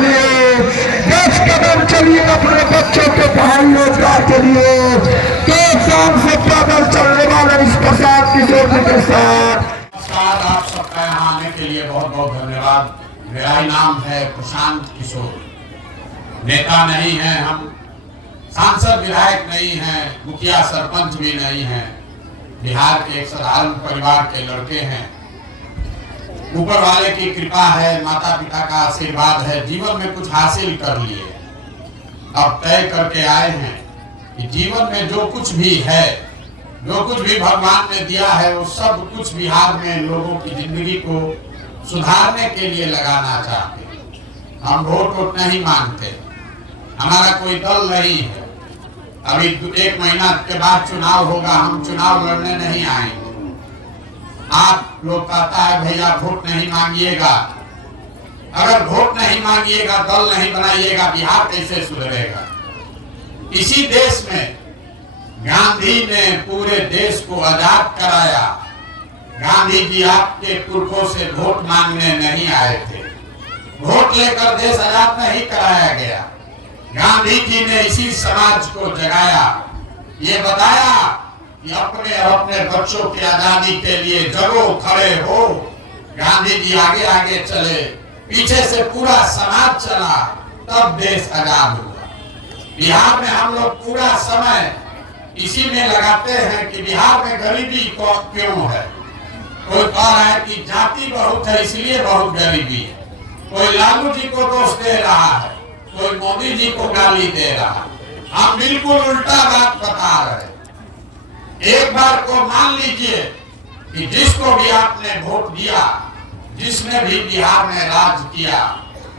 चलिए, 10 कदम चलिए अपने बच्चों के पढ़ाई रोजगार के लिए। तो शाम से पैदल चलने वाले इस प्रसाद किशोर जी के साथ। नमस्कार, आप सबका यहाँ आने के लिए बहुत बहुत धन्यवाद। मेरा ही नाम है प्रशांत किशोर। नेता नहीं है हम, सांसद विधायक नहीं है, मुखिया सरपंच भी नहीं है। बिहार के एक साधारण परिवार के लड़के हैं। ऊपर वाले की कृपा है, माता पिता का आशीर्वाद है, जीवन में कुछ हासिल कर लिए। अब तय करके आए हैं कि जीवन में जो कुछ भी है, जो कुछ भी भगवान ने दिया है, वो सब कुछ बिहार में लोगों की जिंदगी को सुधारने के लिए लगाना चाहते हैं। हम वोट नहीं मांगते, हमारा कोई दल नहीं है। अभी 1 महीना के बाद चुनाव होगा, हम चुनाव लड़ने नहीं आएंगे। आप लोग कहता है भैया वोट नहीं मांगिएगा। अगर वोट नहीं मांगिएगा, दल नहीं बनाइएगा, बिहार कैसे सुधरेगा? इसी देश में गांधी ने पूरे देश को आजाद कराया। गांधी जी आपके पुरखों से वोट मांगने नहीं आए थे, वोट लेकर देश आजाद नहीं कराया गया। गांधी जी ने इसी समाज को जगाया, ये बताया कि अपने और अपने बच्चों की आजादी के लिए जगो, खड़े हो। गांधी जी आगे आगे चले, पीछे से पूरा समाज चला, तब देश आजाद हुआ। बिहार में हम लोग पूरा समय इसी में लगाते हैं कि बिहार में गरीबी क्यों है। कोई कह रहा है कि जाति बहुत है इसलिए बहुत गरीबी है, कोई लालू जी को दोष दे रहा है, कोई मोदी जी को गाली दे रहा है। हम बिल्कुल उल्टा बात बता रहे हैं। एक बार को मान लीजिए कि जिसको भी आपने वोट दिया, जिसने भी बिहार में राज किया,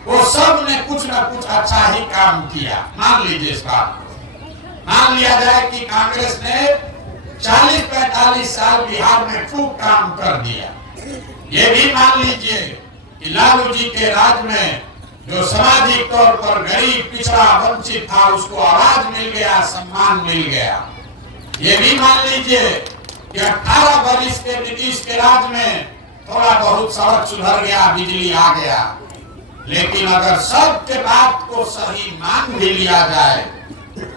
वो सब ने कुछ न कुछ अच्छा ही काम किया। मान लीजिए इस बात को, मान लिया जाए कि कांग्रेस ने 40-45 साल बिहार में खूब काम कर दिया। ये भी मान लीजिए कि लालू जी के राज में जो सामाजिक तौर पर गरीब, पिछड़ा, वंचित था, उसको आवाज मिल गया, सम्मान मिल गया। ये भी मान लीजिए कि 18 वर्ष के नीतीश के राज में थोड़ा बहुत सड़क सुधर गया, बिजली आ गया। लेकिन अगर सबके बात को सही मान भी लिया जाए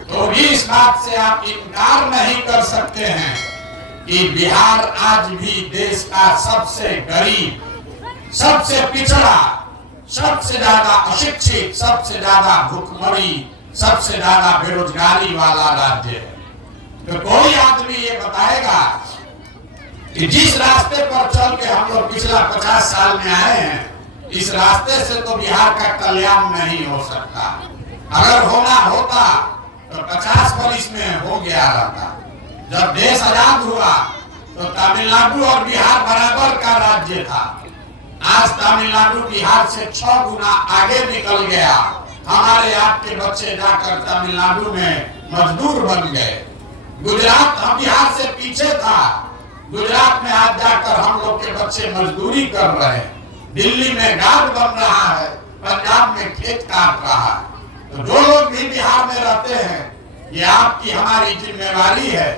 तो भी इस बात से आप इनकार नहीं कर सकते हैं कि बिहार आज भी देश का सबसे गरीब, सबसे पिछड़ा, सबसे ज्यादा अशिक्षित, सबसे ज्यादा भूखमरी, सबसे ज्यादा बेरोजगारी वाला राज्य है। तो कोई आदमी ये बताएगा कि जिस रास्ते पर चल के हम लोग पिछला 50 साल में आए हैं, इस रास्ते से तो बिहार का कल्याण नहीं हो सकता। अगर होना होता तो 50 वर्ष में हो गया रहता। जब देश आजाद हुआ तो तमिलनाडु और बिहार बराबर का राज्य था। आज तमिलनाडु बिहार से 6 गुना आगे निकल गया। हमारे आपके बच्चे जाकर तमिलनाडु में मजदूर बन गए। गुजरात हम बिहार से पीछे था, गुजरात में आज जाकर हम लोग के बच्चे मजदूरी कर रहे हैं। दिल्ली में गार्ड बन रहा है, पंजाब में खेत काट रहा है। तो जो लोग भी बिहार में रहते हैं, ये आपकी हमारी जिम्मेवारी है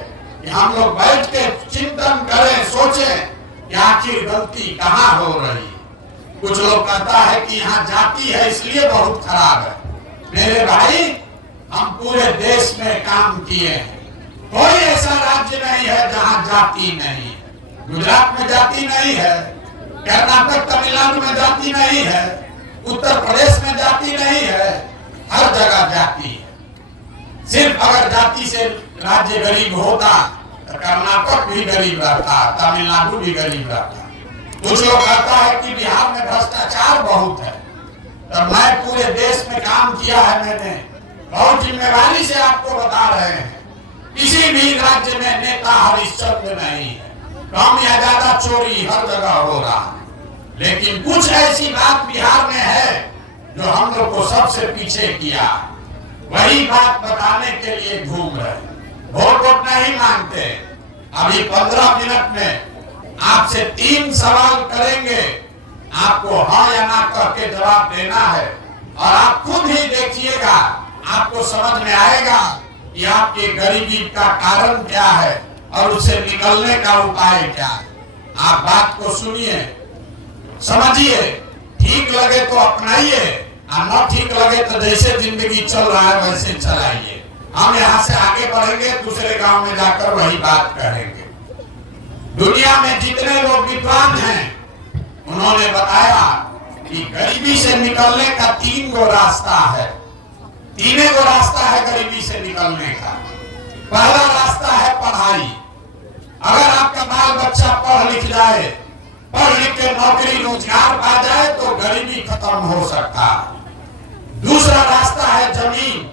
कि हम लोग बैठ के चिंतन करें, सोचें कि आखिर गलती कहाँ हो रही है। कुछ लोग कहता है कि यहाँ जाति है इसलिए बहुत खराब है। मेरे भाई, हम पूरे देश में काम किए हैं, कोई ऐसा राज्य नहीं है जहाँ जाति नहीं है। गुजरात में जाति नहीं है, कर्नाटक तमिलनाडु में जाति नहीं है, उत्तर प्रदेश में जाति नहीं है, हर जगह जाति है। सिर्फ अगर जाति से राज्य गरीब होता तो कर्नाटक भी गरीब रहता, तमिलनाडु भी गरीब रहता। कुछ लोग कहता है कि बिहार में भ्रष्टाचार बहुत है। तो मैं पूरे देश में काम किया है, मैंने बहुत जिम्मेवारी से आपको बता रहे हैं। किसी भी राज्य में नेता हरिश्चंद्र नहीं है, कम या ज्यादा चोरी हर जगह हो रहा है। लेकिन कुछ ऐसी बात बिहार में है जो हम लोग को सबसे पीछे किया, वही बात बताने के लिए घूम रहे। वोट नहीं मांगते। अभी 15 मिनट में आपसे 3 सवाल करेंगे, आपको हाँ या ना करके जवाब देना है। और आप खुद ही देखिएगा, आपको समझ में आएगा कि आपकी गरीबी का कारण क्या है और उससे निकलने का उपाय क्या है। आप बात को सुनिए, समझिए, ठीक लगे तो अपनाइए, और न ठीक लगे तो जैसे जिंदगी चल रहा है वैसे चलाइए। हम यहाँ से आगे बढ़ेंगे, दूसरे गांव में जाकर वही बात करेंगे। दुनिया में जितने लोग विद्वान हैं उन्होंने बताया कि गरीबी से निकलने का 3 गो रास्ता है। 3 गो रास्ता है गरीबी से निकलने का। पहला रास्ता है पढ़ाई। अगर आपका बाल बच्चा पढ़ लिख जाए, पढ़ लिख के नौकरी रोजगार पा जाए तो गरीबी खत्म हो सकता है। दूसरा रास्ता है जमीन।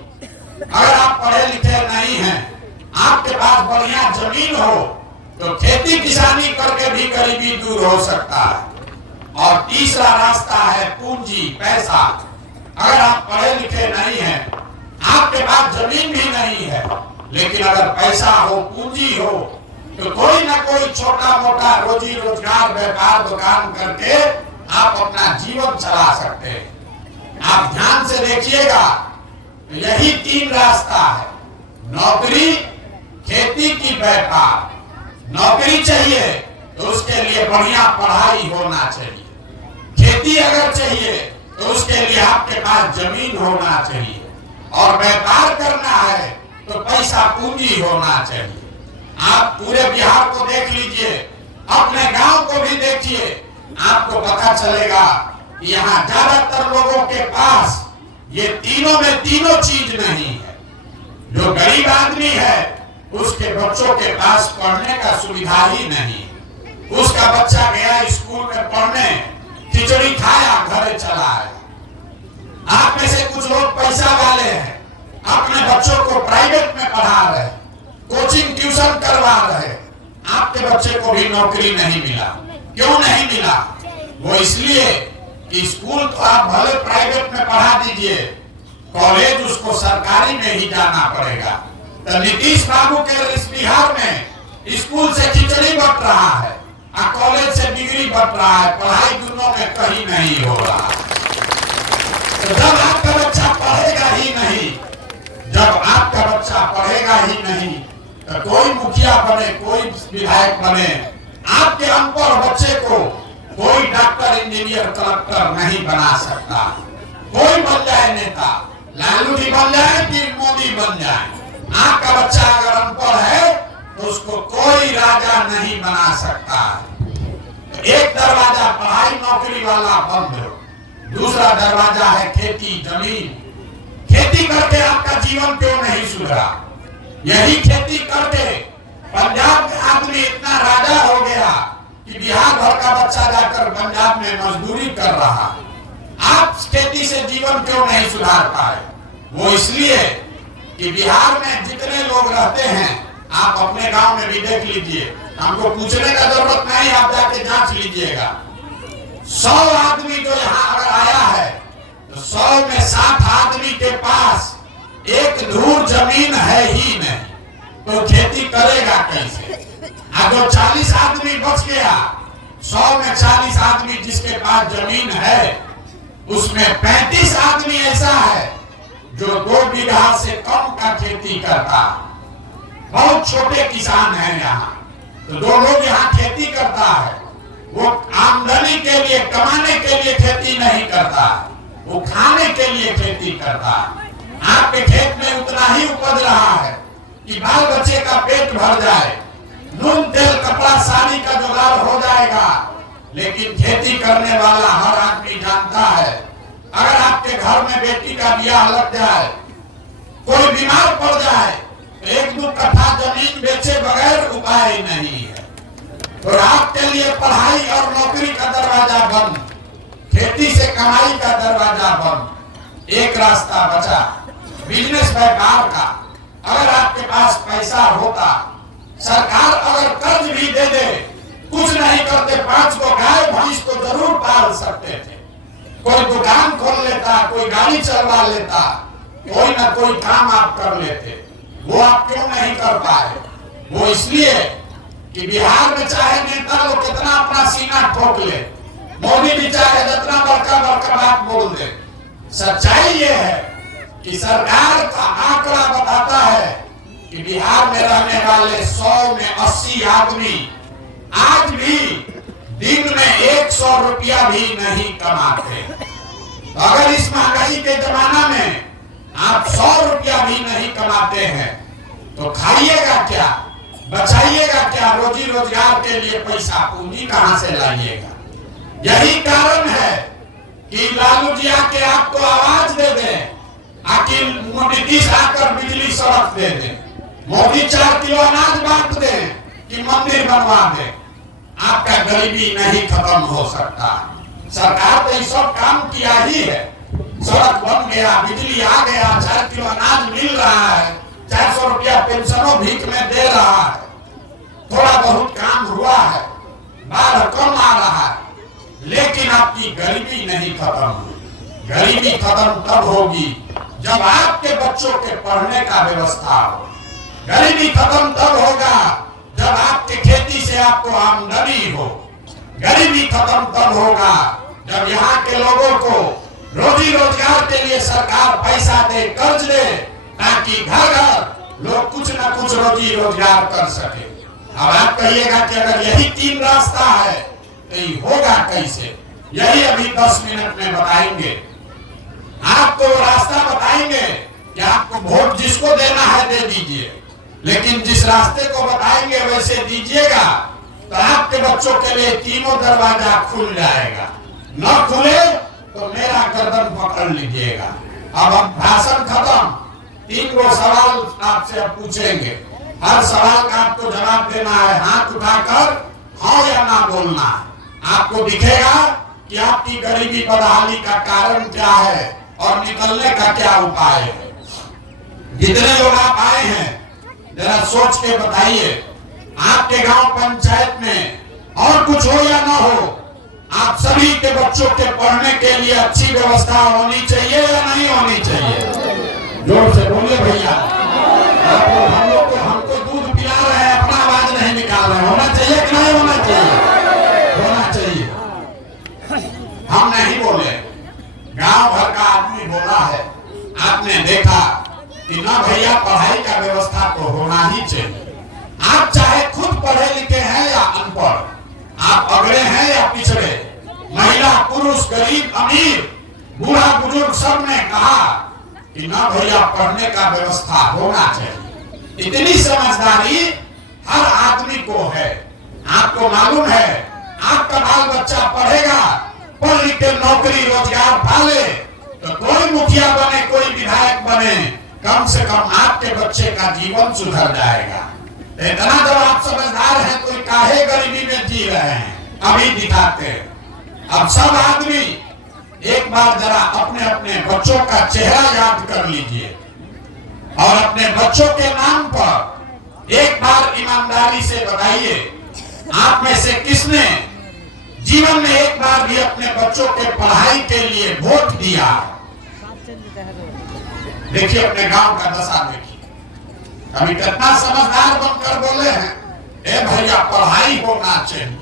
अगर आप पढ़े लिखे नहीं हैं, आपके पास बढ़िया जमीन हो तो खेती किसानी करके भी गरीबी दूर हो सकता है। और तीसरा रास्ता है पूंजी, पैसा। अगर आप पढ़े लिखे नहीं हैं, आपके पास जमीन भी नहीं है, लेकिन अगर पैसा हो, पूंजी हो, तो कोई ना कोई छोटा मोटा रोजी रोजगार, व्यापार, दुकान करके आप अपना जीवन चला सकते हैं। आप ध्यान से देखिएगा, यही 3 रास्ता है। नौकरी, खेती की व्यापार। नौकरी चाहिए तो उसके लिए बढ़िया पढ़ाई होना चाहिए। खेती अगर चाहिए तो उसके लिए आपके पास जमीन होना चाहिए। और व्यापार करना है तो पैसा, पूंजी होना चाहिए। आप पूरे बिहार को देख लीजिए, अपने गांव को भी देखिए, आपको पता चलेगा कि यहाँ ज्यादातर लोगों के पास ये तीनों में तीनों चीज नहीं है। जो गरीब आदमी है उसके बच्चों के पास पढ़ने का सुविधा ही नहीं। उसका बच्चा गया स्कूल में पढ़ने, खिचड़ी खाया, घर चला आया। आप में से कुछ लोग पैसा वाले हैं, अपने बच्चों को प्राइवेट में पढ़ा रहे, कोचिंग ट्यूशन करवा रहे। आपके बच्चे को भी नौकरी नहीं मिला। क्यों नहीं मिला? वो इसलिए कि स्कूल तो आप भले प्राइवेट में पढ़ा दीजिए, कॉलेज उसको सरकारी में ही जाना पड़ेगा। तो नीतीश बाबू के इस बिहार में स्कूल से खिचड़ी बट रहा है और कॉलेज से डिग्री बट रहा है। पढ़ाई दोनों में कहीं नहीं हो रहा। तो जब आपका बच्चा पढ़ेगा ही नहीं, जब आपका बच्चा पढ़ेगा ही नहीं, तो कोई मुखिया बने, कोई विधायक बने, आपके अनपढ़ बच्चे को कोई डॉक्टर, इंजीनियर, कलेक्टर नहीं बना सकता। कोई बन जाए नेता, लालू जी बन जाए कि मोदी बन जाए, आपका बच्चा अगर अनपढ़ है तो उसको कोई राजा नहीं बना सकता। एक दरवाजा पढ़ाई नौकरी वाला बंद हो, दूसरा दरवाजा है खेती, जमीन। खेती करके आपका जीवन क्यों नहीं सुधरा? यही खेती करके पंजाब में आदमी इतना राजा हो गया कि बिहार भर का बच्चा जाकर पंजाब में मजदूरी कर रहा। आप खेती से जीवन क्यों नहीं सुधार पाए? वो इसलिए कि बिहार में जितने लोग रहते हैं, आप अपने गांव में भी देख लीजिए, हमको पूछने का जरूरत नहीं, आप जाके जांच लीजिएगा। 100 आदमी जो यहाँ अगर आया है तो 100 में 60 आदमी के पास एक धूर जमीन है ही नहीं, तो खेती करेगा कैसे? अगर 40 आदमी बच गया, 100 में 40 आदमी जिसके पास जमीन है, उसमें 35 आदमी ऐसा है जो 2 बीघा से कम का खेती करता। बहुत छोटे किसान हैं यहाँ, तो 2 लोग यहाँ खेती करता है। वो आमदनी के लिए, कमाने के लिए खेती नहीं करता, वो खाने के लिए खेती करता। आपके खेत में उतना ही उपज रहा है कि बाल बच्चे का पेट भर जाए, नून तेल कपड़ा साड़ी का जुगाड़ हो जाएगा। लेकिन खेती करने वाला हर आदमी जानता है, अगर आपके घर में बेटी का ब्याह लग जाए, कोई बीमार पड़ जाए, तो 1-2 कट्ठा जमीन बेचे बगैर उपाय नहीं है। तो आपके लिए पढ़ाई और नौकरी का दरवाजा बंद, खेती से कमाई का दरवाजा बंद। एक रास्ता बचा, बिजनेस व्यापार का। अगर आपके पास पैसा होता, सरकार अगर कर्ज भी दे दे, कुछ नहीं करते, 5 को गाय भैंस तो जरूर पाल सकते थे। कोई दुकान खोल लेता, कोई गाड़ी चलवा लेता, कोई ना कोई काम आप कर लेते। वो आप क्यों नहीं कर पाए? वो इसलिए कि बिहार में चाहे नेता लोग कितना अपना सीना ठोक ले, मोदी भी चाहे जितना बड़का बड़का बात बोल दे, सच्चाई ये है कि सरकार का आंकड़ा बताता है कि बिहार में रहने वाले 100 में 80 आदमी आज भी दिन में 100 रुपया भी नहीं कमाते। तो अगर इस महंगाई के जमाना में आप 100 रुपया भी नहीं कमाते हैं तो खाइएगा क्या, बचाइएगा क्या, रोजी रोजगार के लिए पैसा पूंजी कहां से लाइएगा। यही कारण है कि लालू जी आके आपको आवाज दे दें, आखिर नीतीश आकर बिजली सड़क दे दे, मोदी 4 किलो अनाज बांट दे कि मंदिर बनवा दे, आपका गरीबी नहीं खत्म हो सकता। सरकार तो ये सब काम किया ही है, सड़क बन गया, बिजली आ गया, 4 किलो अनाज मिल रहा है, 400 रुपया पेंशनों भीख में दे रहा है, थोड़ा बहुत काम हुआ है, बाढ़ कम आ रहा है, लेकिन आपकी गरीबी नहीं खत्म हुई। गरीबी खत्म तब होगी जब आपके बच्चों के पढ़ने का व्यवस्था हो। गरीबी खत्म तब होगा जब आपके खेती से आपको आमदनी हो। गरीबी खत्म तब होगा जब यहाँ के लोगों को रोजी रोजगार के लिए सरकार पैसा दे, कर्ज दे, ताकि घर घर लोग कुछ न कुछ रोजी रोजगार कर सके। अब आप कहिएगा कि अगर यही 3 रास्ता है तो ये होगा कैसे? यही अभी 10 मिनट में बताएंगे। आपको रास्ता बताएंगे कि आपको वोट जिसको देना है दे दीजिए, लेकिन जिस रास्ते को बताएंगे वैसे दीजिएगा तो आपके बच्चों के लिए तीनों दरवाजा खुल जाएगा। न खुले तो मेरा गर्दन पकड़ लीजिएगा। अब भाषण खत्म, 3 गो सवाल आपसे अब पूछेंगे, हर सवाल का आपको जवाब देना है, हाथ उठाकर हाँ या ना बोलना है। आपको दिखेगा कि आपकी गरीबी बदहाली का कारण क्या है और निकलने का क्या उपाय है। जितने लोग आप आए हैं जरा सोच के बताइए, आपके गांव पंचायत में और कुछ हो या ना हो, आप सभी के बच्चों के पढ़ने के लिए अच्छी व्यवस्था होनी चाहिए या नहीं होनी चाहिए? जोर से बोलिए भैया। आप लोग हमको दूध पिला रहे हैं, अपना आवाज नहीं निकाल रहे। होना चाहिए कि नहीं होना चाहिए? होना चाहिए। हम नहीं बोले, गांव भर का आदमी बोला है। आपने देखा कि ना भैया पढ़ाई का व्यवस्था तो होना ही चाहिए। आप चाहे खुद पढ़े लिखे हैं या अनपढ़, आप अगड़े हैं या पिछड़े, महिला पुरुष गरीब अमीर बूढ़ा बुजुर्ग सब ने कहा कि ना भैया पढ़ने का व्यवस्था होना चाहिए। इतनी समझदारी हर आदमी को है। आपको मालूम है आपका बाल बच्चा पढ़ेगा, पढ़ लिख के नौकरी रोजगार पाले तो कोई मुखिया बने, कोई विधायक बने, कम से कम आपके बच्चे का जीवन सुधर जाएगा। इतना जब आप समझदार हैं तो काहे गरीबी में जी रहे हैं? अभी दिखाते हैं। अब सब आदमी एक बार जरा अपने अपने बच्चों का चेहरा याद कर लीजिए और अपने बच्चों के नाम पर एक बार ईमानदारी से बताइए, आप में से किसने जीवन में एक बार भी अपने बच्चों के पढ़ाई के लिए वोट दिया? देखिए अपने गांव का दशा देखिए। अभी कितना समझदार बनकर बोले हैं, ए भैया पढ़ाई होना चाहिए,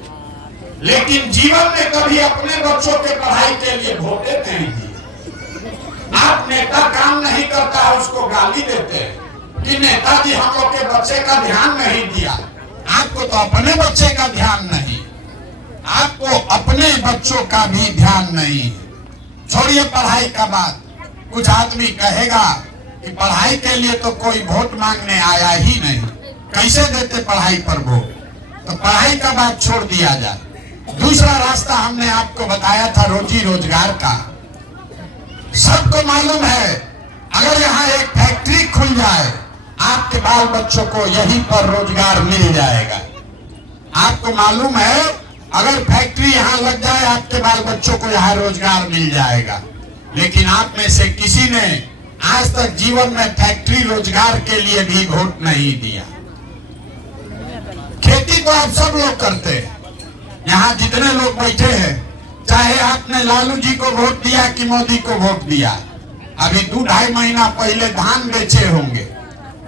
लेकिन जीवन में कभी अपने बच्चों के पढ़ाई के लिए वोटे नहीं दिए। आप नेता काम नहीं करता है उसको गाली देते हैं कि नेताजी हम लोग के बच्चे का ध्यान नहीं दिया। आपको तो अपने बच्चे का ध्यान नहीं, आपको अपने बच्चों का भी ध्यान नहीं। छोड़िए पढ़ाई का बात, कुछ आदमी कहेगा कि पढ़ाई के लिए तो कोई वोट मांगने आया ही नहीं, कैसे देते पढ़ाई पर वोट? तो पढ़ाई का बात छोड़ दिया जाए। दूसरा रास्ता हमने आपको बताया था रोजी रोजगार का। सबको मालूम है अगर यहाँ एक फैक्ट्री खुल जाए आपके बाल बच्चों को यहीं पर रोजगार मिल जाएगा। आपको मालूम है अगर फैक्ट्री यहाँ लग जाए आपके बाल बच्चों को यहाँ रोजगार मिल जाएगा। लेकिन आप में से किसी ने आज तक जीवन में फैक्ट्री रोजगार के लिए भी वोट नहीं दिया। खेती तो आप सब लोग करते हैं, यहाँ जितने लोग बैठे हैं, चाहे आपने लालू जी को वोट दिया कि मोदी को वोट दिया। अभी 2-2.5 महीना पहले धान बेचे होंगे,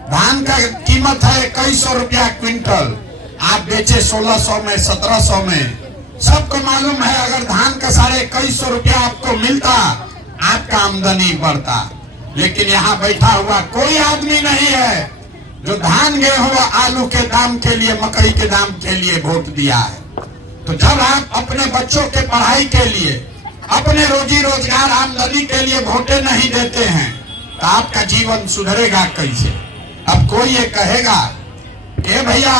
धान का कीमत है 2100 रुपया क्विंटल, आप बेचे 1600 में 1700 में। सबको मालूम है अगर धान का 2150 रुपया आपको मिलता आपका आमदनी बढ़ता। लेकिन यहाँ बैठा हुआ कोई आदमी नहीं है जो धान गेहूं आलू के दाम के लिए, मकई के दाम के लिए वोट दिया है। तो जब आप अपने बच्चों के पढ़ाई के लिए, अपने रोजी रोजगार आमदनी के लिए वोटें नहीं देते हैं तो आपका जीवन सुधरेगा कैसे? अब कोई ये कहेगा कि भैया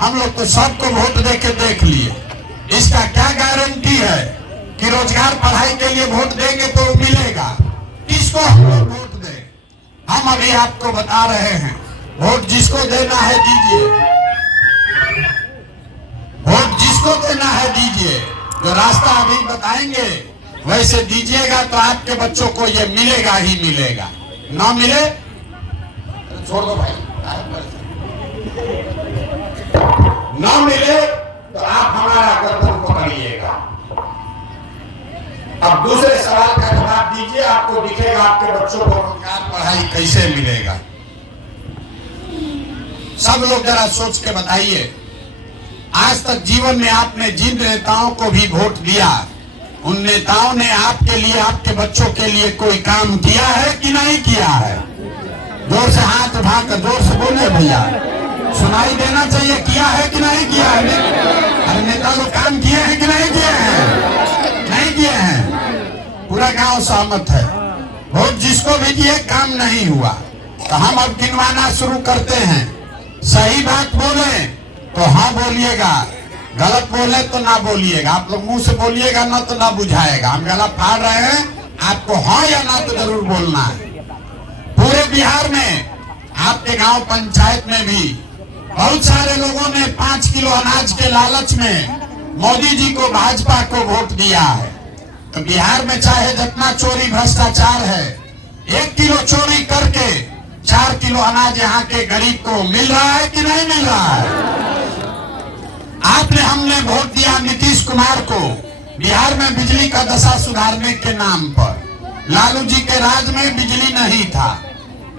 हम लोग तो सबको वोट दे के देख लिए, इसका क्या गारंटी है कि रोजगार पढ़ाई के लिए वोट देंगे तो मिलेगा? किसको हम लोग वोट दें? हम अभी आपको बता रहे हैं, वोट जिसको देना है दीजिए, वोट जिसको देना है दीजिए। जो रास्ता अभी बताएंगे वैसे दीजिएगा तो आपके बच्चों को ये मिलेगा ही मिलेगा, ना मिले छोड़ दो भाई, ना मिले तो आप हमारा गर्दन पकड़िएगा। अब दूसरे सवाल का जवाब दीजिए, आपको दिखेगा आपके बच्चों को रोजगार पढ़ाई कैसे मिलेगा? सब लोग जरा सोच के बताइए, आज तक जीवन में आपने जिन नेताओं को भी वोट दिया, उन नेताओं ने आपके लिए, आपके बच्चों के लिए कोई काम किया है कि नहीं किया है? जोर से हाथ उठाकर जोर से बोले भैया, सुनाई देना चाहिए, किया है कि नहीं किया है? अरे नेता लोग काम किए हैं कि नहीं किए हैं? नहीं किए हैं। पूरा गांव सहमत है, वोट जिसको भी दिए काम नहीं हुआ। तो हम अब गिनवाना शुरू करते हैं। सही बात बोले तो हाँ बोलिएगा, गलत बोले तो ना बोलिएगा। आप लोग मुंह से बोलिएगा ना तो ना बुझाएगा। हम गला फाड़ रहे हैं, आपको हाँ या ना तो जरूर बोलना है। पूरे बिहार में आपके गांव पंचायत में भी बहुत सारे लोगों ने 5 किलो अनाज के लालच में मोदी जी को, भाजपा को वोट दिया है। तो बिहार में चाहे जितना चोरी भ्रष्टाचार है, 1 किलो चोरी करके 4 किलो अनाज यहाँ के गरीब को मिल रहा है कि नहीं मिल रहा है? हमने वोट दिया नीतीश कुमार को बिहार में बिजली का दशा सुधारने के नाम पर। लालू जी के राज में बिजली नहीं था,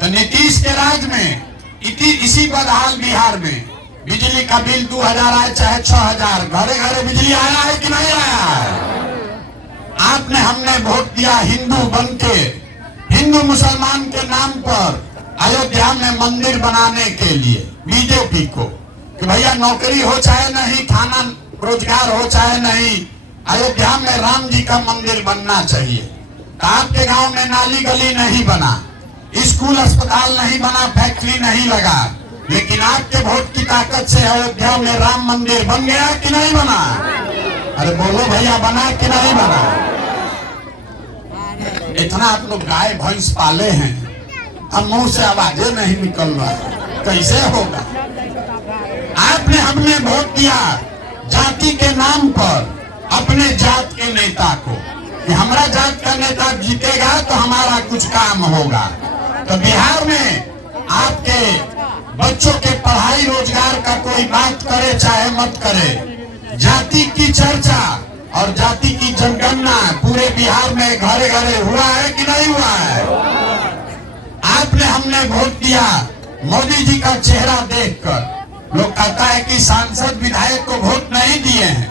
तो नीतीश के राज में इसी बदहाल बिहार में बिजली का बिल 2000 आए चाहे 6000, घरे घरे बिजली आया है कि नहीं आया है? आपने हमने वोट दिया हिंदू बनके, हिंदू मुसलमान के नाम पर अयोध्या में मंदिर बनाने के लिए बीजेपी को, कि भैया नौकरी हो चाहे नहीं, खाना रोजगार हो चाहे नहीं, अयोध्या में राम जी का मंदिर बनना चाहिए। तो आपके गांव में नाली गली नहीं बना, स्कूल अस्पताल नहीं बना, फैक्ट्री नहीं लगा, लेकिन आपके वोट की ताकत से अयोध्या में राम मंदिर बन गया कि नहीं बना? अरे बोलो भैया, बना कि नहीं बना? इतना आप लोग गाय भैंस पाले हैं, अब मुंह से आवाजें नहीं निकल रहा, कैसे होगा? आपने हमने वोट दिया जाति के नाम पर अपने जात के नेता को, कि हमारा जात का नेता जीतेगा तो हमारा कुछ काम होगा। तो बिहार में आपके बच्चों के पढ़ाई रोजगार का कोई बात करे चाहे मत करे, जाति की चर्चा और जाति की जनगणना पूरे बिहार में घरे घरे हुआ है कि नहीं हुआ है? आपने हमने वोट दिया मोदी जी का चेहरा देखकर। लोग कहता है कि सांसद विधायक को वोट नहीं दिए हैं,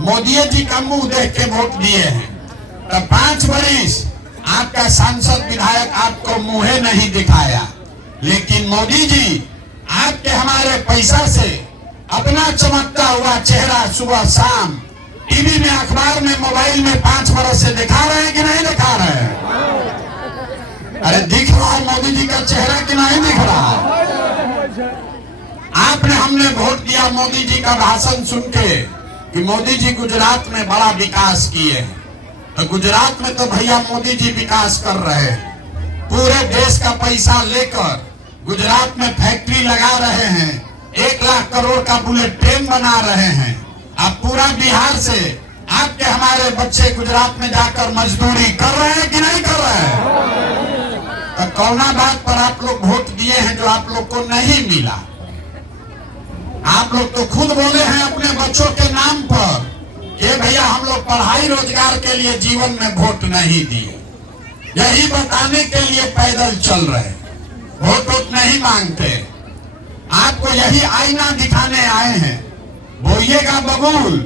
मोदी जी का मुंह देख के वोट दिए हैं। तो 5 वर्ष आपका सांसद विधायक आपको मुंह नहीं दिखाया, लेकिन मोदी जी आपके हमारे पैसा से अपना चमकता हुआ चेहरा सुबह शाम टीवी में, अखबार में, मोबाइल में 5 वर्ष से दिखा रहे हैं कि नहीं दिखा रहे हैं? अरे दिख रहा है मोदी जी का चेहरा कि नहीं दिख रहा है? आपने हमने वोट दिया मोदी जी का भाषण सुन के कि मोदी जी गुजरात में बड़ा विकास किए हैं। तो गुजरात में तो भैया मोदी जी विकास कर रहे हैं, पूरे देश का पैसा लेकर गुजरात में फैक्ट्री लगा रहे हैं, 1 लाख करोड़ का बुलेट ट्रेन बना रहे हैं। अब पूरा बिहार से आपके हमारे बच्चे गुजरात में जाकर मजदूरी कर रहे हैं कि नहीं कर रहे हैं? तो कौना बात पर आप लोग वोट दिए हैं जो आप लोग को नहीं मिला? आप लोग तो खुद बोले हैं अपने बच्चों के नाम पर कि भैया हम लोग पढ़ाई रोजगार के लिए जीवन में वोट नहीं दिए, यही बताने के लिए पैदल चल रहे, वोट नहीं मांगते। आपको यही आईना दिखाने आए हैं। बोइएगा बबूल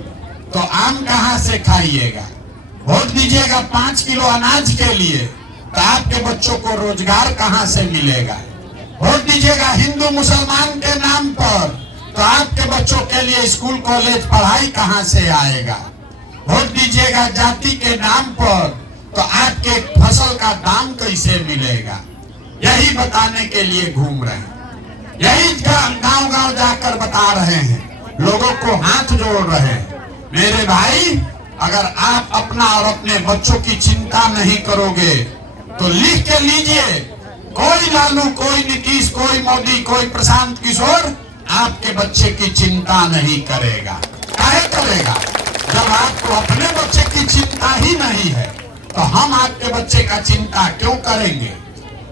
तो आम कहां से खाइएगा? वोट दीजिएगा 5 किलो अनाज के लिए तो आपके बच्चों को रोजगार कहां से मिलेगा? वोट दीजिएगा हिंदू मुसलमान के नाम पर तो आपके बच्चों के लिए स्कूल कॉलेज पढ़ाई कहां से आएगा? वोट दीजिएगा जाति के नाम पर, तो आपके फसल का दाम कैसे मिलेगा? यही बताने के लिए घूम रहे हैं, यही गांव गांव जाकर बता रहे हैं, लोगों को हाथ जोड़ रहे हैं। मेरे भाई, अगर आप अपना और अपने बच्चों की चिंता नहीं करोगे तो लिख के लीजिए, कोई लालू, कोई नीतीश, कोई मोदी, कोई प्रशांत किशोर आपके बच्चे की चिंता नहीं करेगा। काहे करेगा? जब आपको अपने बच्चे की चिंता ही नहीं है तो हम आपके बच्चे का चिंता क्यों करेंगे?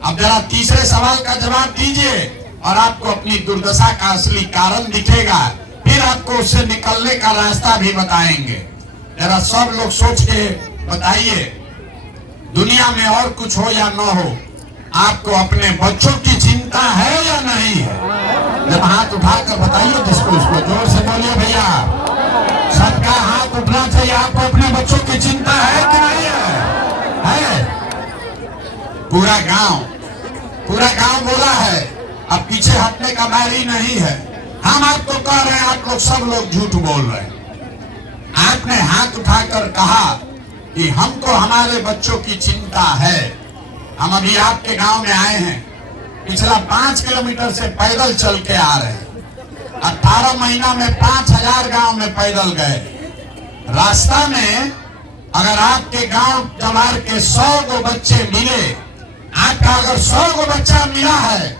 अब जरा तीसरे सवाल का जवाब दीजिए और आपको अपनी दुर्दशा का असली कारण दिखेगा, फिर आपको उससे निकलने का रास्ता भी बताएंगे। जरा सब लोग सोच के बताइए, दुनिया में और कुछ हो या न हो, आपको अपने बच्चों की चिंता है या नहीं है? जब हाथ उठाकर बताइए, जिसको उसको जोर से बोलिए भैया, सबका हाथ उठना चाहिए। आपको अपने बच्चों की चिंता है कि नहीं है? पूरा गांव बोला है, अब पीछे हटने का बारी नहीं है। हम आपको कह रहे हैं, आप लोग सब लोग झूठ बोल रहे हैं। आपने हाथ उठाकर कहा कि हमको हमारे बच्चों की चिंता है। हम अभी आपके गांव में आए हैं, पिछला 5 किलोमीटर से पैदल चल के आ रहे हैं। 18 महीना में 5000 गांव में पैदल गए। रास्ता में अगर आपके गांव जवार के 100 गो बच्चे मिले, आपका अगर 100 गो बच्चा मिला है,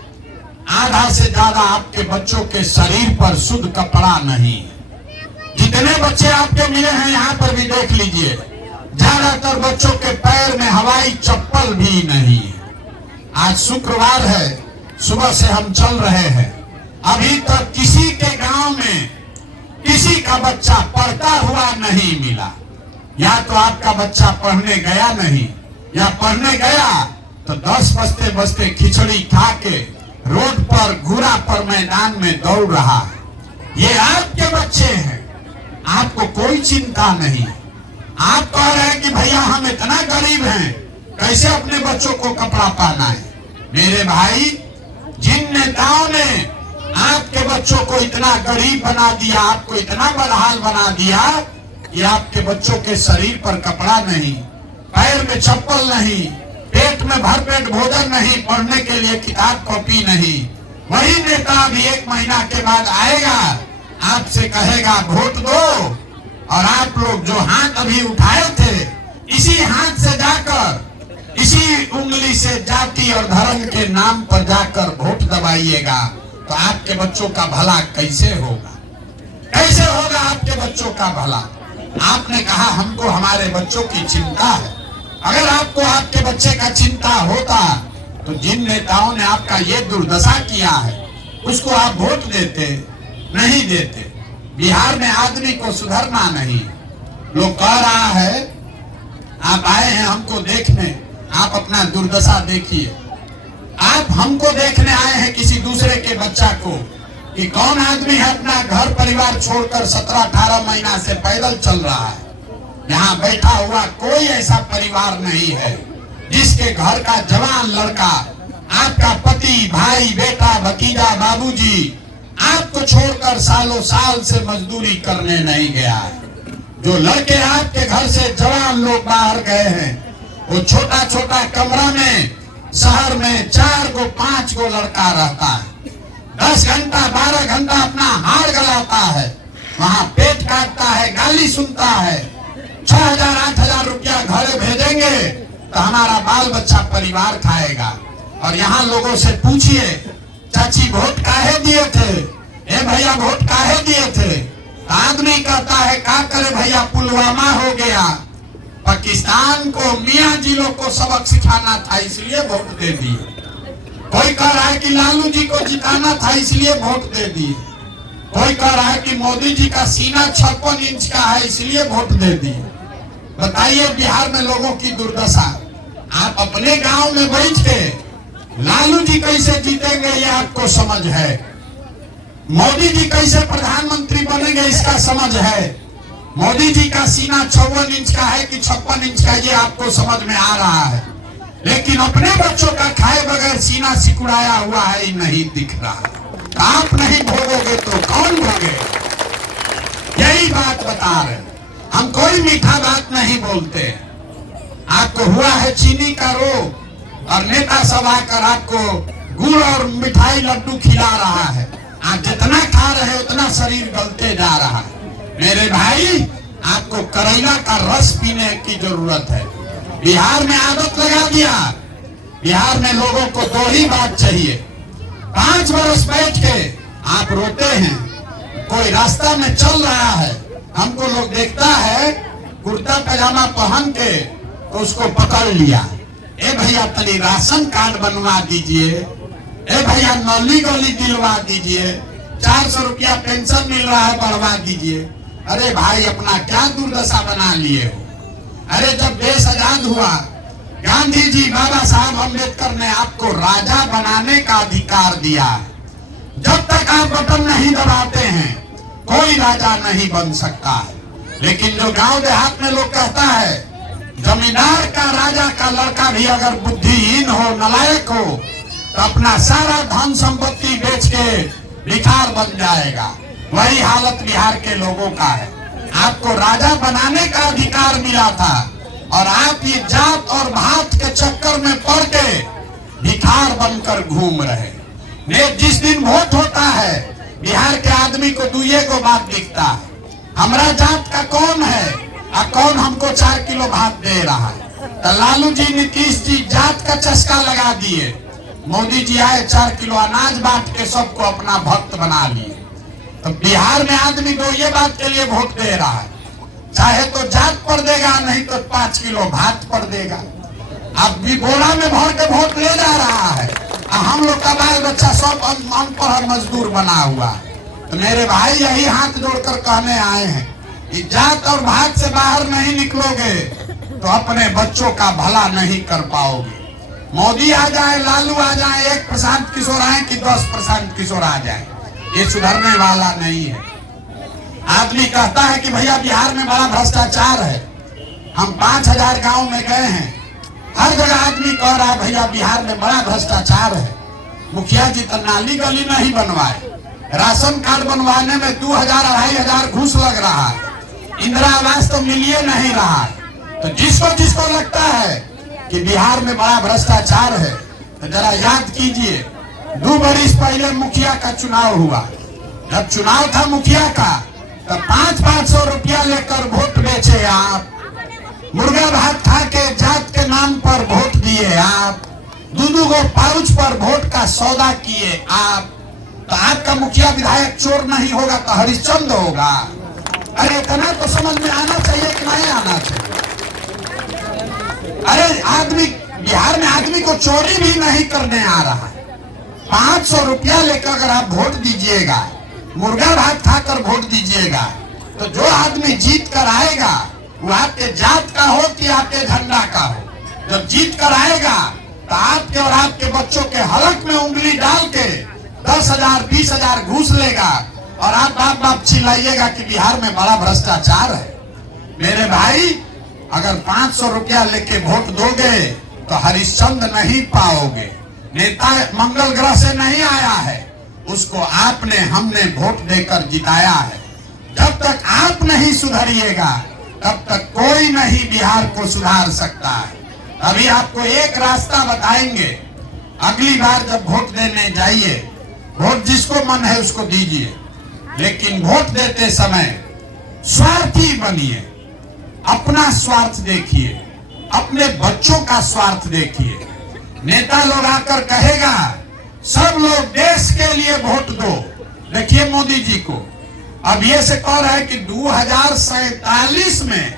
आधा से ज्यादा आपके बच्चों के शरीर पर शुद्ध कपड़ा नहीं है। जितने बच्चे आपके मिले हैं यहाँ पर भी देख लीजिए, ज्यादातर बच्चों के पैर में हवाई चप्पल भी नहीं है। आज शुक्रवार है, सुबह से हम चल रहे हैं, अभी तक किसी के गांव में किसी का बच्चा पढ़ता हुआ नहीं मिला। या तो आपका बच्चा पढ़ने गया नहीं, या पढ़ने गया तो 10 बजते बजते खिचड़ी खा के रोड पर घूरा पर मैदान में दौड़ रहा है। ये आपके बच्चे हैं, आपको कोई चिंता नहीं। आप कह रहे हैं कि भैया हम इतना गरीब हैं, कैसे अपने बच्चों को कपड़ा पहना है? मेरे भाई, जिन नेताओं ने आपके बच्चों को इतना गरीब बना दिया, आपको इतना बदहाल बना दिया कि आपके बच्चों के शरीर पर कपड़ा नहीं, पैर में चप्पल नहीं, पेट में भरपेट भोजन नहीं, पढ़ने के लिए किताब कॉपी नहीं, वही नेता अभी 1 महीना के बाद आएगा, आपसे कहेगा वोट दो, और आप लोग जो हाथ अभी उठाए थे, इसी हाथ से जाकर, इसी उंगली से जाति और धर्म के नाम पर जाकर वोट दबाइएगा, तो आपके बच्चों का भला कैसे होगा? कैसे होगा आपके बच्चों का भला? आपने कहा हमको हमारे बच्चों की चिंता है। अगर आपको आपके बच्चे का चिंता होता तो जिन नेताओं ने आपका ये दुर्दशा किया है उसको आप वोट देते? नहीं देते। बिहार में आदमी को सुधरना नहीं। लोग कह रहा है आप आए हैं हमको देखने, आप अपना दुर्दशा देखिए। आप हमको देखने आए हैं किसी दूसरे के बच्चा को, कि कौन आदमी है अपना घर परिवार छोड़कर 17-18 महीना से पैदल चल रहा है। यहाँ बैठा हुआ कोई ऐसा परिवार नहीं है जिसके घर का जवान लड़का, आपका पति, भाई, बेटा, भतीजा, बाबूजी आपको छोड़कर सालों साल से मजदूरी करने नहीं गया है। जो लड़के आपके घर से जवान लोग बाहर गए हैं, वो छोटा छोटा कमरा में शहर में 4 गो 5 गो लड़का रहता है। 10 घंटा 12 घंटा अपना हाड़ गलाता है, वहाँ पेट काटता है, गाली सुनता है। 6,000-8,000 रुपया घरे भेजेंगे तो हमारा बाल बच्चा परिवार खाएगा। और यहाँ लोगों से पूछिए, चाची वोट काहे दिए थे? ए भैया वोट काहे दिए थे? आदमी कहता है क्या करे भैया, पुलवामा हो गया, पाकिस्तान को मियाँ जी लोग को सबक सिखाना था इसलिए वोट दे दिए। कोई कह रहा है कि लालू जी को जिताना था इसलिए वोट दे दिए। कोई कह रहा है कि मोदी जी का सीना 56 इंच का है इसलिए वोट दे दिए। बताइए बिहार में लोगों की दुर्दशा। आप अपने गांव में बैठ के लालू जी कैसे जीतेंगे ये आपको समझ है, मोदी जी कैसे प्रधानमंत्री बनेंगे इसका समझ है, मोदी जी का सीना 54 इंच का है कि 56 इंच का ये आपको समझ में आ रहा है, लेकिन अपने बच्चों का खाए बगैर सीना सिकुड़ाया हुआ है नहीं दिख रहा। आप नहीं भोगोगे तो कौन भोगे? यही बात बता रहे। हम कोई मीठा बात नहीं बोलते। आपको हुआ है चीनी का रोग और नेता सब आकर आपको गुड़ और मिठाई लड्डू खिला रहा है। आप जितना खा रहे हैं उतना शरीर गलते जा रहा है। मेरे भाई, आपको करेला का रस पीने की जरूरत है। बिहार में आदत लगा दिया। बिहार में लोगों को दो ही बात चाहिए। 5 बरस बैठ के आप रोते हैं। कोई रास्ता में चल रहा है, हमको लोग देखता है कुर्ता पैजामा पहन के, तो उसको पकड़ लिया। ए भैया तनी राशन कार्ड बनवा दीजिए, ए भैया नौली गोली दिलवा दीजिए, 400 रुपया पेंशन मिल रहा है बढ़वा दीजिए। अरे भाई, अपना क्या दुर्दशा बना लिए हो। अरे जब देश आजाद हुआ, गांधी जी बाबा साहब अम्बेडकर ने आपको राजा बनाने का अधिकार दिया। जब तक आप बटन नहीं दबाते हैं कोई राजा नहीं बन सकता है। लेकिन जो गांव देहात में लोग कहता है जमींदार का राजा का लड़का भी अगर बुद्धिहीन हो, नलायक हो, तो अपना सारा धन संपत्ति बेच के भिखार बन जाएगा। वही हालत बिहार के लोगों का है। आपको राजा बनाने का अधिकार मिला था और आप ये जात और भात के चक्कर में पड़ के भिखार बनकर घूम रहे। जिस दिन वोट होता है बिहार के आदमी को दुए को बात दिखता है, हमारा जात का कौन है और कौन हमको 4 किलो भात दे रहा है। तो लालू जी, नीतीश जी जात का चस्का लगा दिए। मोदी जी आए, 4 किलो अनाज बांट के सबको अपना भक्त बना लिए। तो बिहार में आदमी दो ये बात के लिए वोट दे रहा है, चाहे तो जात पर देगा, नहीं तो 5 किलो भात पर देगा। अब भी बोरा में भर के वोट ले जा रहा है। हम लोग का बाल बच्चा सब अनपढ़ मजदूर बना हुआ। तो मेरे भाई, यही हाथ जोड़कर कहने आए हैं कि जात और भात से बाहर नहीं निकलोगे तो अपने बच्चों का भला नहीं कर पाओगे। मोदी आ जाए, लालू आ जाए, 1 प्रशांत किशोर आए कि 10 प्रशांत किशोर आ जाए, ये सुधरने वाला नहीं है। आदमी कहता है कि भैया बिहार में बड़ा भ्रष्टाचार है। हम 5000 गांव में गए हैं, हर जगह आदमी कह रहा है भैया बिहार में बड़ा भ्रष्टाचार है। मुखिया जी तो नाली गली नहीं बनवाए, राशन कार्ड बनवाने में 2000-2500 घूस लग रहा है, इंदिरा आवास तो मिलिए नहीं रहा है। तो जिसको जिसको लगता है कि बिहार में बड़ा भ्रष्टाचार है, तो जरा याद कीजिए 2 बरस पहले मुखिया का चुनाव हुआ। जब चुनाव था मुखिया का, तो 500-500 रुपया लेकर वोट बेचे आप। मुर्गा भात खा के जात के नाम पर वोट दिए आप। 2-2 गो पाउच पर वोट का सौदा किए आप। तो आपका मुखिया विधायक चोर नहीं होगा तो हरिश्चंद्र होगा। अरे इतना तो समझ में आना चाहिए कि नहीं आना चाहिए। अरे आदमी, बिहार में आदमी को चोरी भी नहीं करने आ रहा है। 500 रुपया लेकर अगर आप वोट दीजिएगा, मुर्गा भात खाकर वोट दीजिएगा, तो जो आदमी जीत कर आएगा वो आपके जात का हो कि आपके झंडा का हो। जब जीत कर आएगा तो आपके और आपके बच्चों के हलक में उंगली डाल के 10,000-20,000 घूस लेगा और आप बाप बाप चिल्लाइएगा कि बिहार में बड़ा भ्रष्टाचार है। मेरे भाई, अगर 500 रुपया लेके वोट दोगे तो हरिश्चंद्र नहीं पाओगे। नेता मंगल ग्रह से नहीं आया है, उसको आपने हमने वोट देकर जिताया है। जब तक आप नहीं सुधरिएगा तब तक कोई नहीं बिहार को सुधार सकता है। अभी आपको एक रास्ता बताएंगे, अगली बार जब वोट देने जाइए, वोट जिसको मन है उसको दीजिए, लेकिन वोट देते समय स्वार्थी बनिए। अपना स्वार्थ देखिए, अपने बच्चों का स्वार्थ देखिए। नेता लोग आकर कहेगा सब लोग देश के लिए वोट दो। देखिए मोदी जी को अब ये से कह रहा है कि 2047 में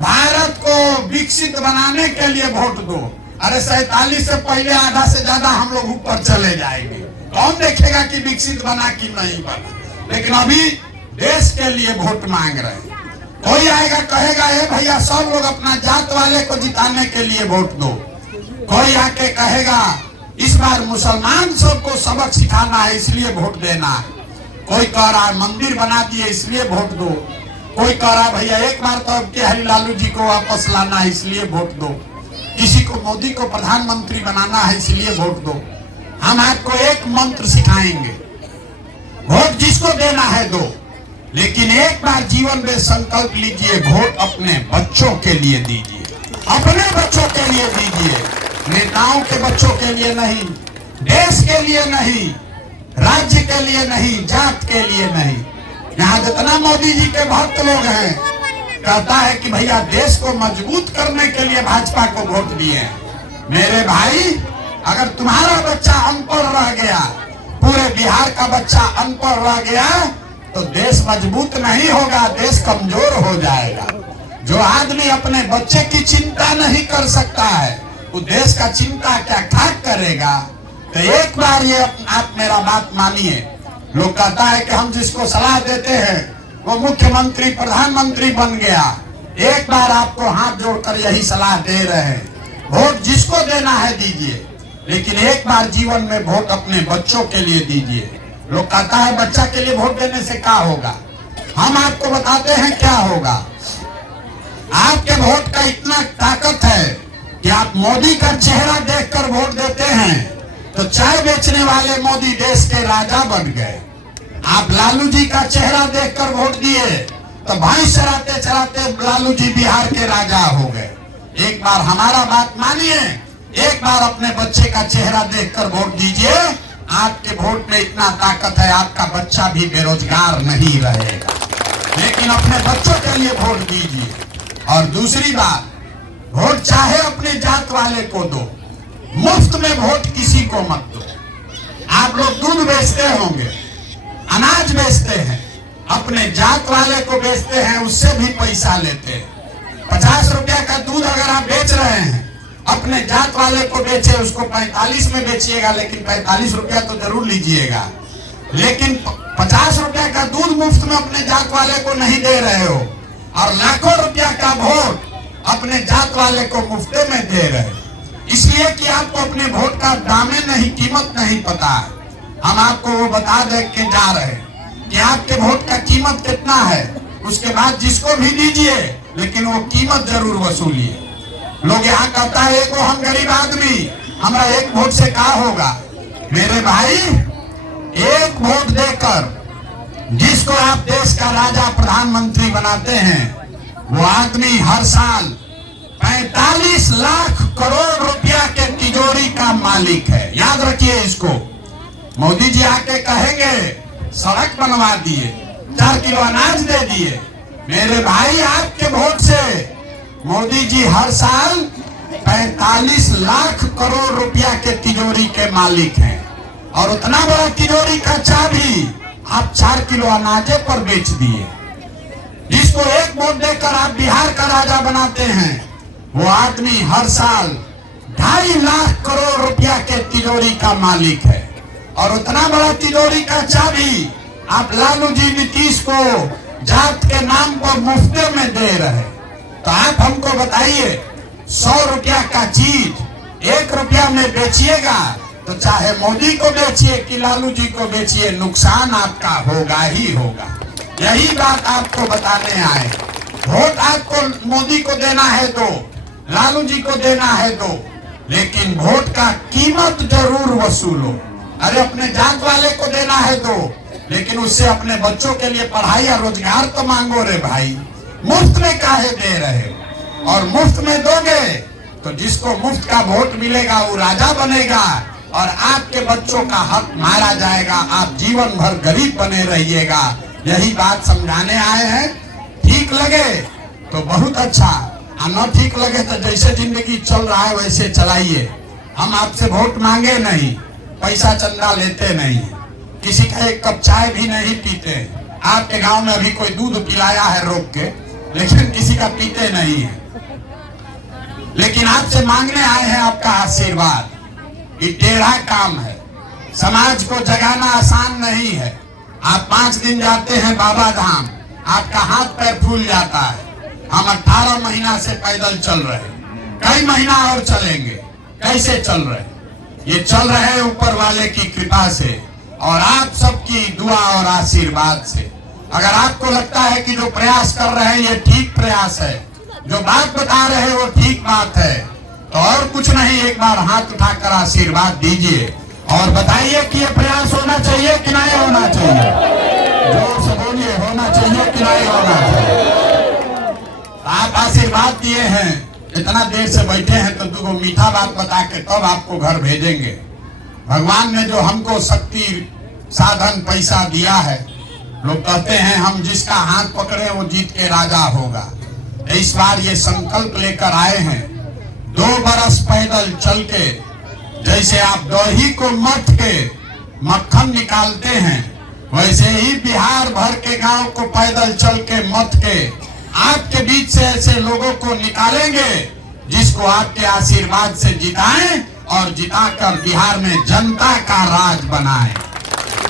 भारत को विकसित बनाने के लिए वोट दो। अरे 47 से पहले आधा से ज्यादा हम लोग ऊपर चले जाएंगे। कौन देखेगा कि विकसित बना कि नहीं बना। लेकिन अभी देश के लिए वोट मांग रहे हैं। कोई आएगा कहेगा ए भैया सब लोग अपना जात वाले को जिताने के लिए वोट दो। कोई आके कहेगा इस बार मुसलमान सबको सबक सिखाना है इसलिए वोट देना है। कोई कह रहा है मंदिर बना दिए इसलिए वोट दो। कोई कह रहा है भैया एक बार तो अब के हरिलालू जी को वापस लाना है इसलिए वोट दो। किसी को मोदी को प्रधानमंत्री बनाना है इसलिए वोट दो। हम आपको एक मंत्र सिखाएंगे, वोट जिसको देना है दो, लेकिन एक बार जीवन में संकल्प लीजिए, वोट अपने बच्चों के लिए दीजिए, अपने बच्चों के लिए दीजिए, नेताओं के बच्चों के लिए नहीं, देश के लिए नहीं, राज्य के लिए नहीं, जात के लिए नहीं। यहाँ जितना मोदी जी के भक्त लोग हैं, कहता है कि भैया देश को मजबूत करने के लिए भाजपा को वोट दिए। मेरे भाई, अगर तुम्हारा बच्चा अनपढ़ रह गया, पूरे बिहार का बच्चा अनपढ़ रह गया, तो देश मजबूत नहीं होगा, देश कमजोर हो जाएगा। जो आदमी अपने बच्चे की चिंता नहीं कर सकता है, वो देश का चिंता क्या ठाक करेगा। तो एक बार ये आप मेरा बात मानिए। लोग कहता है कि हम जिसको सलाह देते हैं वो मुख्यमंत्री प्रधानमंत्री बन गया। एक बार आपको हाथ जोड़कर यही सलाह दे रहे हैं, वोट जिसको देना है दीजिए, लेकिन एक बार जीवन में वोट अपने बच्चों के लिए दीजिए। लोग कहता है बच्चा के लिए वोट देने से क्या होगा, हम आपको बताते हैं क्या होगा। आपके वोट का इतना ताकत है कि आप मोदी का चेहरा देखकर वोट देते हैं तो चाय बेचने वाले मोदी देश के राजा बन गए। आप लालू जी का चेहरा देखकर वोट दिए तो भैंस चराते चराते लालू जी बिहार के राजा हो गए। एक बार हमारा बात मानिए, एक बार अपने बच्चे का चेहरा देखकर वोट दीजिए। आपके वोट में इतना ताकत है, आपका बच्चा भी बेरोजगार नहीं रहेगा। लेकिन अपने बच्चों के लिए वोट दीजिए। और दूसरी बात, वोट चाहे अपने जात वाले को दो, मुफ्त में वोट किसी को मत दो। आप लोग दूध बेचते होंगे, अनाज बेचते हैं, अपने जात वाले को बेचते हैं, उससे भी पैसा लेते हैं। 50 रुपया का दूध अगर आप बेच रहे हैं, अपने जात वाले को बेचे, उसको 45 में बेचिएगा, लेकिन 45 रुपया तो जरूर लीजिएगा। लेकिन 50 रुपया का दूध मुफ्त में अपने जात वाले को नहीं दे रहे हो, और लाखों रुपया का वोट अपने जात वाले को मुफ्ते में दे रहे हो। इसलिए कि आपको अपने वोट का दामे नहीं, कीमत नहीं पता है। हम आपको वो बता दे के जा रहे हैं कि आपके वोट का कीमत कितना है। उसके बाद जिसको भी दीजिए, लेकिन वो कीमत जरूर वसूलिए। लोग यहाँ कहता है एगो हम गरीब आदमी, हमारा एक वोट से क्या होगा। मेरे भाई, एक वोट देकर जिसको आप देश का राजा प्रधानमंत्री बनाते हैं, वो आदमी हर साल 45 लाख करोड़ रुपया के तिजोरी का मालिक है। याद रखिए इसको। मोदी जी आके कहेंगे सड़क बनवा दिए, 4 किलो अनाज दे दिए। मेरे भाई, आपके वोट से मोदी जी हर साल 45 लाख करोड़ रुपया के तिजोरी के मालिक हैं। और उतना बड़ा तिजोरी का चाबी आप 4 किलो अनाजे पर बेच दिए। जिसको एक वोट देकर आप बिहार का राजा बनाते हैं, वो आदमी हर साल 2.5 लाख करोड़ रुपया के तिजोरी का मालिक है। और उतना बड़ा तिजोरी का चाबी आप लालू जी नीतीश को जात के नाम पर मुफ्ते में दे रहे। तो आप हमको बताइए, 100 रुपया का चीज 1 रुपया में बेचिएगा, तो चाहे मोदी को बेचिए कि लालू जी को बेचिए, नुकसान आपका होगा ही होगा। यही बात आपको बताने आए। वोट आपको मोदी को देना है दो, लालू जी को देना है दो, लेकिन वोट का कीमत जरूर वसूलो। अरे अपने जात वाले को देना है दो, लेकिन उससे अपने बच्चों के लिए पढ़ाई या रोजगार तो मांगो रे भाई। मुफ्त में काहे दे रहे हो। और मुफ्त में दोगे तो जिसको मुफ्त का वोट मिलेगा वो राजा बनेगा, और आपके बच्चों का हक मारा जाएगा। आप जीवन भर गरीब बने रहिएगा। यही बात समझाने आए हैं। ठीक लगे तो बहुत अच्छा, और न ठीक लगे तो जैसे जिंदगी चल रहा है वैसे चलाइए। हम आपसे वोट मांगे नहीं, पैसा चंदा लेते नहीं, किसी का एक कप चाय भी नहीं पीते। आपके गांव में अभी कोई दूध पिलाया है रोक के, लेकिन किसी का पीते नहीं है। लेकिन आपसे मांगने आए हैं आपका आशीर्वाद। ये टेढ़ा काम है, समाज को जगाना आसान नहीं है। आप 5 दिन जाते हैं बाबा धाम, आपका हाथ पैर फूल जाता है। हम 18 महीना से पैदल चल रहे, कई महीना और चलेंगे। कैसे चल रहे? ये चल रहे हैं ऊपर वाले की कृपा से और आप सबकी दुआ और आशीर्वाद से। अगर आपको लगता है कि जो प्रयास कर रहे हैं ये ठीक प्रयास है, जो बात बता रहे हैं वो ठीक बात है, तो और कुछ नहीं, एक बार हाथ उठाकर आशीर्वाद दीजिए। और बताइए कि ये प्रयास होना चाहिए कि नहीं होना चाहिए? जोर से बोलिए, होना चाहिए कि नहीं होना चाहिए? आप आशीर्वाद दिए हैं, इतना देर से बैठे हैं तो दो मीठा बात बता के तब आपको घर भेजेंगे। भगवान ने जो हमको शक्ति, साधन, पैसा दिया है, लोग कहते हैं हम जिसका हाथ पकड़े वो जीत के राजा होगा। इस बार ये संकल्प लेकर आए हैं, 2 बरस पैदल चल के, जैसे आप दही को मथ के मक्खन निकालते हैं, वैसे ही बिहार भर के गांव को पैदल चल के मथ के आपके बीच से ऐसे लोगों को निकालेंगे जिसको आपके आशीर्वाद से जिताएं और जिताकर बिहार में जनता का राज बनाएं।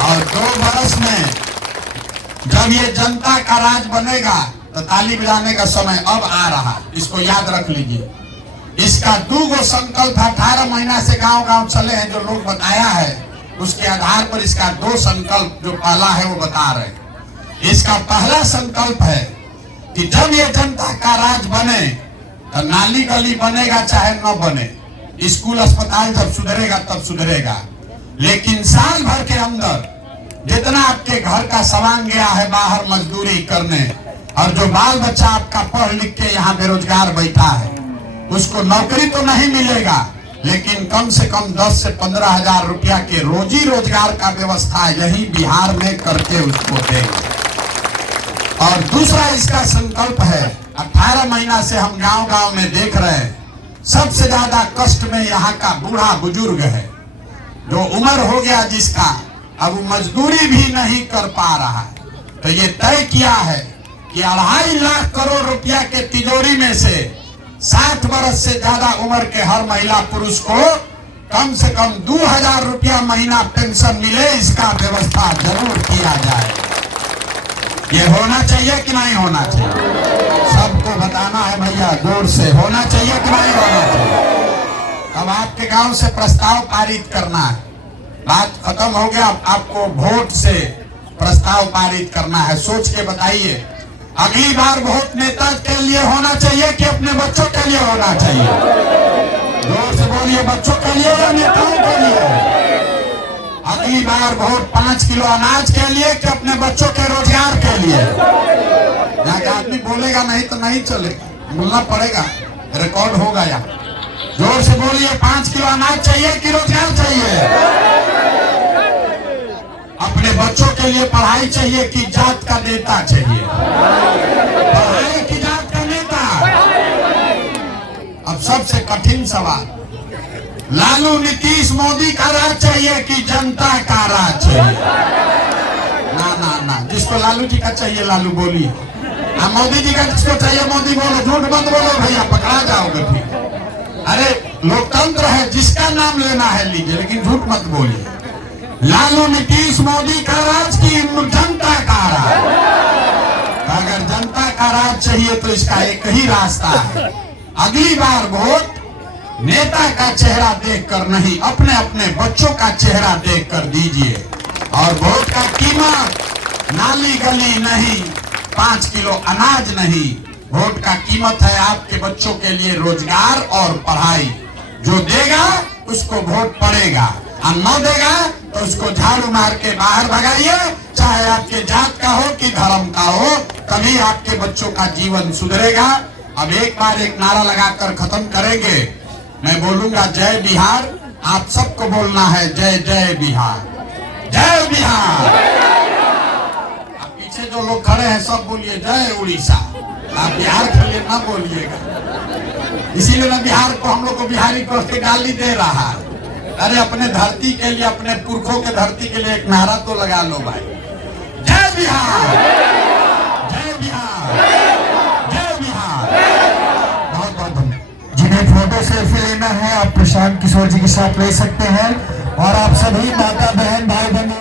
और 2 बरस में जब ये जनता का राज बनेगा तो ताली बजाने का समय अब आ रहा, इसको याद रख लीजिए। इसका 2 संकल्प 18 महीना से गांव गांव चले हैं, जो लोग बताया है उसके आधार पर इसका 2 संकल्प जो पहला है वो बता रहे। इसका पहला संकल्प है कि जब ये जनता का राज बने तो नाली गली बनेगा चाहे न बने, स्कूल अस्पताल जब सुधरेगा तब सुधरेगा, लेकिन साल भर के अंदर जितना आपके घर का सामान गया है बाहर मजदूरी करने, और जो बाल बच्चा आपका पढ़ लिख के यहाँ बेरोजगार बैठा है, उसको नौकरी तो नहीं मिलेगा, लेकिन कम से कम 10 से 15 हजार रुपया के रोजी रोजगार का व्यवस्था यही बिहार में करके उसको देंगे। और दूसरा इसका संकल्प है, 18 महीना से हम गांव गांव में देख रहे हैं, सबसे ज्यादा कष्ट में यहाँ का बूढ़ा बुजुर्ग है, जो उम्र हो गया जिसका, अब वो मजदूरी भी नहीं कर पा रहा है। तो ये तय किया है कि 2.5 लाख करोड़ रुपया के तिजोरी में से 60 वर्ष से ज्यादा उम्र के हर महिला पुरुष को कम से कम 2000 रुपया महीना पेंशन मिले, इसका व्यवस्था जरूर किया जाए। ये होना चाहिए कि नहीं होना चाहिए? सबको बताना है भैया, जोर से, होना चाहिए कि नहीं होना चाहिए? अब आपके गांव से प्रस्ताव पारित करना है, बात खत्म हो गया, आपको वोट से प्रस्ताव पारित करना है। सोच के बताइए, अगली बार वोट नेता के लिए होना चाहिए कि अपने बच्चों के लिए होना चाहिए? जोर से बोलिए, बच्चों के लिए या नेताओं के लिए? अगली बार वोट 5 किलो अनाज के लिए कि अपने बच्चों के रोजगार के लिए? यहाँ के आदमी बोलेगा नहीं तो नहीं चलेगा, बोलना पड़ेगा, रिकॉर्ड होगा यहाँ। जोर से बोलिए, 5 किलो अनाज चाहिए कि रोजगार चाहिए? अपने बच्चों के लिए पढ़ाई चाहिए कि जात का नेता चाहिए? पढ़ाई की जात का नेता? अब सबसे कठिन सवाल, लालू नीतीश मोदी का राज चाहिए कि जनता का राज चाहिए? ना ना ना, जिसको लालू जी का चाहिए लालू बोलिए, मोदी जी का जिसको चाहिए मोदी बोलो, झूठ मत बोलो भैया, पकड़ा जाओगे फिर। अरे लोकतंत्र है, जिसका नाम लेना है लीजिए, लेकिन झूठ मत बोलिए। लालू नीतीश मोदी का राज की जनता का राज? अगर जनता का राज चाहिए तो इसका एक ही रास्ता है, अगली बार वोट नेता का चेहरा देखकर नहीं, अपने अपने बच्चों का चेहरा देखकर दीजिए। और वोट का कीमत नाली गली नहीं, 5 किलो अनाज नहीं, वोट का कीमत है आपके बच्चों के लिए रोजगार और पढ़ाई। जो देगा उसको वोट पड़ेगा, और न देगा तो उसको झाड़ू मार के बाहर भगाइए, चाहे आपके जात का हो कि धर्म का हो, तभी आपके बच्चों का जीवन सुधरेगा। अब एक बार एक नारा लगाकर खत्म करेंगे, मैं बोलूंगा जय बिहार, आप सबको बोलना है जय जय बिहार, जय बिहार। अब पीछे जो लोग खड़े हैं सब बोलिए जय उड़ीसा, आप बिहार के लिए ना बोलिएगा, इसीलिए ना बिहार को हम लोग को बिहारी को गाली दे रहा है। अरे अपने धरती के लिए, अपने पुरखों के धरती के लिए एक नारा तो लगा लो भाई, जय बिहार, जय बिहार, जय बिहार। बहुत बहुत धन्यवाद। जिन्हें फोटो सेल्फी लेना है आप प्रशांत किशोर जी के साथ ले सकते हैं, और आप सभी माता बहन भाई बहन